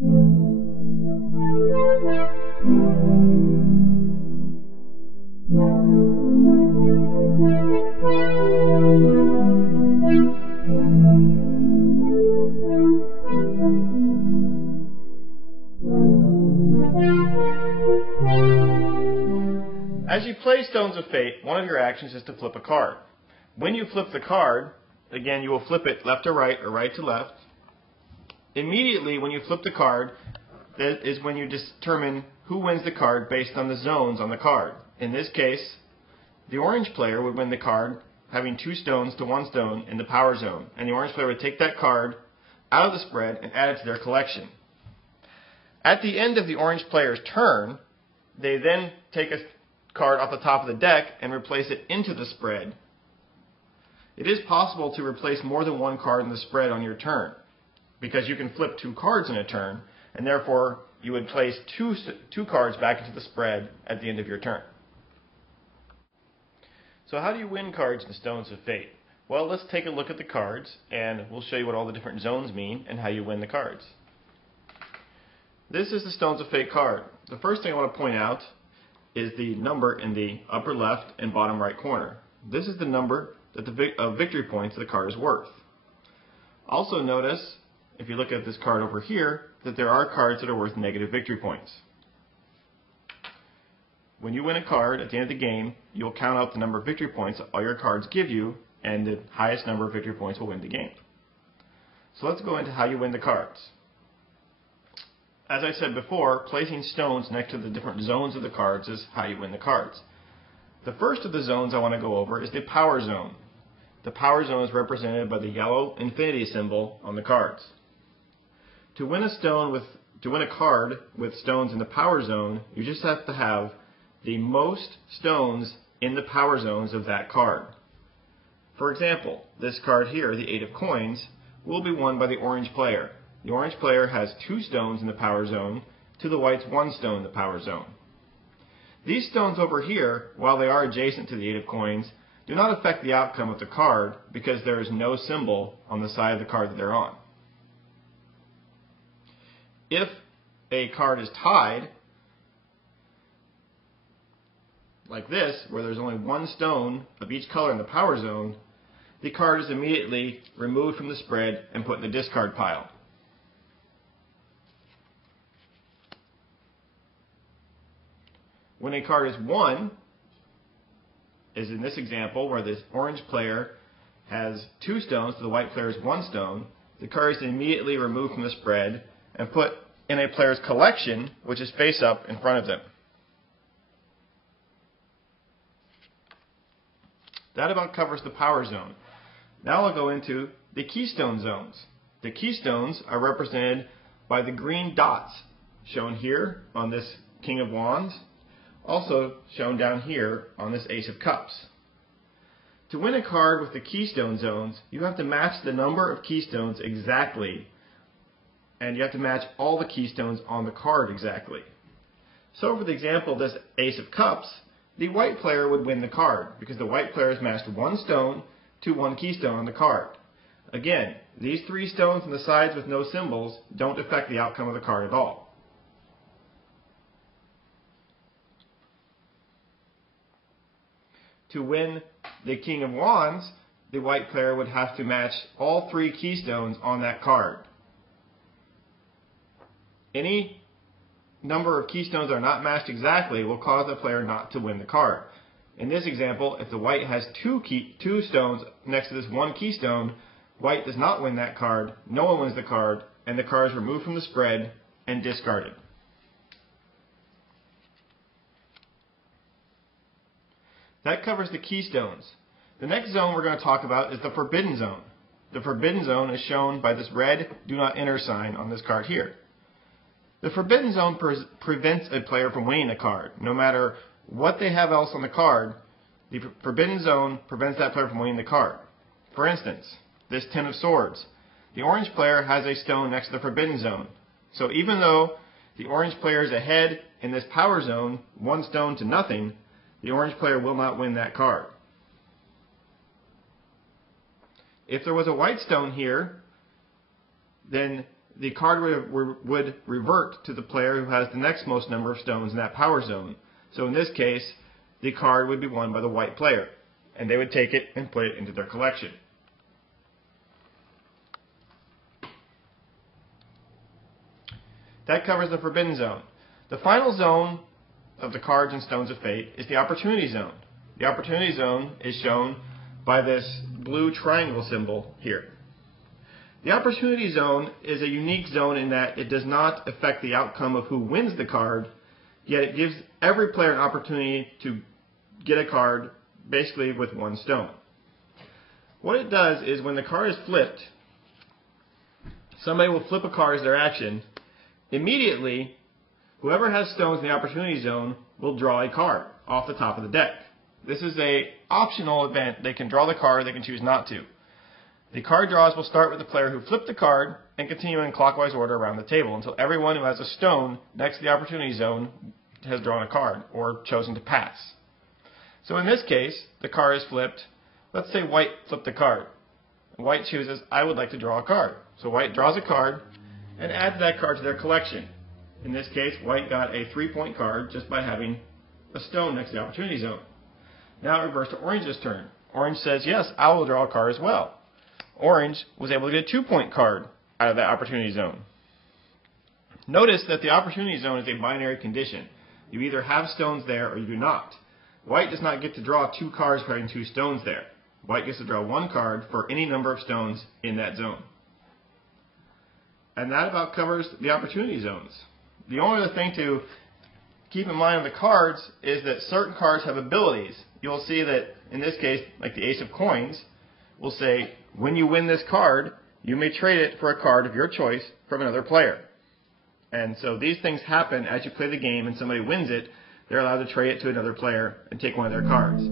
As you play Stones of Fate, one of your actions is to flip a card. When you flip the card, again, you will flip it left to right or right to left. Immediately when you flip the card, that is when you determine who wins the card based on the zones on the card. In this case, the orange player would win the card having 2 stones to 1 stone in the power zone, and the orange player would take that card out of the spread and add it to their collection. At the end of the orange player's turn, they then take a card off the top of the deck and replace it into the spread. It is possible to replace more than 1 card in the spread on your turn, because you can flip 2 cards in a turn, and therefore you would place two cards back into the spread at the end of your turn. So how do you win cards in Stones of Fate? Well, let's take a look at the cards, and we'll show you what all the different zones mean and how you win the cards. This is the Stones of Fate card. The first thing I want to point out is the number in the upper left and bottom right corner. This is the number that of victory points the card is worth. Also notice, if you look at this card over here, that there are cards that are worth negative victory points. When you win a card at the end of the game, you'll count out the number of victory points that all your cards give you, and the highest number of victory points will win the game. So let's go into how you win the cards. As I said before, placing stones next to the different zones of the cards is how you win the cards. The first of the zones I want to go over is the power zone. The power zone is represented by the yellow infinity symbol on the cards. To win a card with stones in the power zone, you just have to have the most stones in the power zones of that card. For example, this card here, the 8 of coins, will be won by the orange player. The orange player has 2 stones in the power zone to the white's 1 stone in the power zone. These stones over here, while they are adjacent to the 8 of coins, do not affect the outcome of the card because there is no symbol on the side of the card that they're on. If a card is tied, like this, where there's only 1 stone of each color in the power zone, the card is immediately removed from the spread and put in the discard pile. When a card is won, as in this example where this orange player has 2 stones to the white player's 1 stone, the card is immediately removed from the spread and put in a player's collection, which is face up in front of them. That about covers the power zone. Now I'll go into the keystone zones. The keystones are represented by the green dots shown here on this King of Wands, also shown down here on this Ace of Cups. To win a card with the keystone zones, you have to match the number of keystones exactly, and you have to match all the keystones on the card exactly. So for the example of this Ace of Cups, the white player would win the card because the white player has matched 1 stone to 1 keystone on the card. Again, these 3 stones on the sides with no symbols don't affect the outcome of the card at all. To win the King of Wands, the white player would have to match all 3 keystones on that card. Any number of keystones that are not matched exactly will cause the player not to win the card. In this example, if the white has 2 stones next to this 1 keystone, white does not win that card, no one wins the card, and the card is removed from the spread and discarded. That covers the keystones. The next zone we're going to talk about is the forbidden zone. The forbidden zone is shown by this red do not enter sign on this card here. The forbidden zone prevents a player from winning a card. No matter what they have else on the card, the forbidden zone prevents that player from winning the card. For instance, this 10 of swords. The orange player has a stone next to the forbidden zone. So even though the orange player is ahead in this power zone, 1 stone to nothing, the orange player will not win that card. If there was a white stone here, then the card would revert to the player who has the next most number of stones in that power zone. So in this case, the card would be won by the white player, and they would take it and put it into their collection. That covers the Forbidden Zone. The final zone of the Cards and Stones of Fate is the Opportunity Zone. The Opportunity Zone is shown by this blue triangle symbol here. The Opportunity Zone is a unique zone in that it does not affect the outcome of who wins the card, yet it gives every player an opportunity to get a card basically with one stone. What it does is when the card is flipped, somebody will flip a card as their action. Immediately, whoever has stones in the Opportunity Zone will draw a card off the top of the deck. This is an optional event. They can draw the card, they can choose not to. The card draws will start with the player who flipped the card and continue in clockwise order around the table until everyone who has a stone next to the Opportunity Zone has drawn a card or chosen to pass. So in this case, the card is flipped. Let's say white flipped the card. White chooses, I would like to draw a card. So white draws a card and adds that card to their collection. In this case, white got a 3-point card just by having a stone next to the Opportunity Zone. Now it reverts to Orange's turn. Orange says, yes, I will draw a card as well. Orange was able to get a 2-point card out of that Opportunity Zone. Notice that the Opportunity Zone is a binary condition. You either have stones there or you do not. White does not get to draw 2 cards for having 2 stones there. White gets to draw 1 card for any number of stones in that zone. And that about covers the Opportunity Zones. The only other thing to keep in mind on the cards is that certain cards have abilities. You'll see that in this case, like the Ace of Coins, will say, when you win this card, you may trade it for a card of your choice from another player. And so these things happen as you play the game and somebody wins it, they're allowed to trade it to another player and take one of their cards.